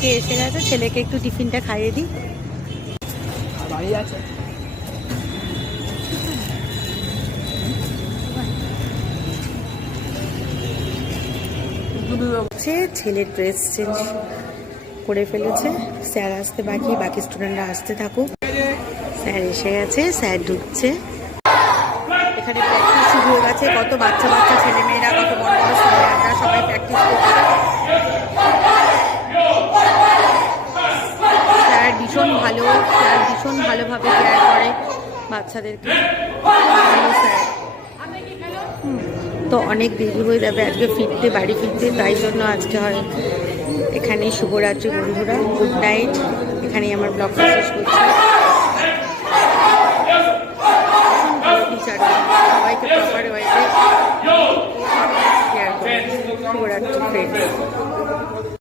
কে এসে গেছে, ছেলেকে একটু টিফিনটা খাইয়ে দিই। বাড়ি আছে ছেলের ড্রেস চেঞ্জ করে ফেলেছে, স্যার আসতে বাকি, বাকি স্টুডেন্টরা আসতে থাকুক। স্যার এসে গেছে, স্যার ঢুকছে। এখানে প্র্যাকটিস শুরু হয়ে গেছে, কত বাচ্চা বাচ্চা ছেলেমেয়েরা, কত বড় বড় সিনিয়ররা সবাই প্র্যাকটিস করছে। স্যার ভীষণ ভালো, স্যার ভীষণ ভালোভাবে কেয়ার করে বাচ্চাদেরকে। ভালো স্যার। তো অনেক দেরি হয়ে যাবে আজকে ফিরতে, বাড়ি ফিরতে, তাই জন্য আজকে হয় এখানেই শুভরাত্রি বন্ধুরা, গুড নাইট। এখানেই আমার ব্লগটা শেষ করছি। টিচার সবাইকে প্রপার ওয়েতে কেয়ার করে। শুভরাত্রি ফ্রেন্ডস।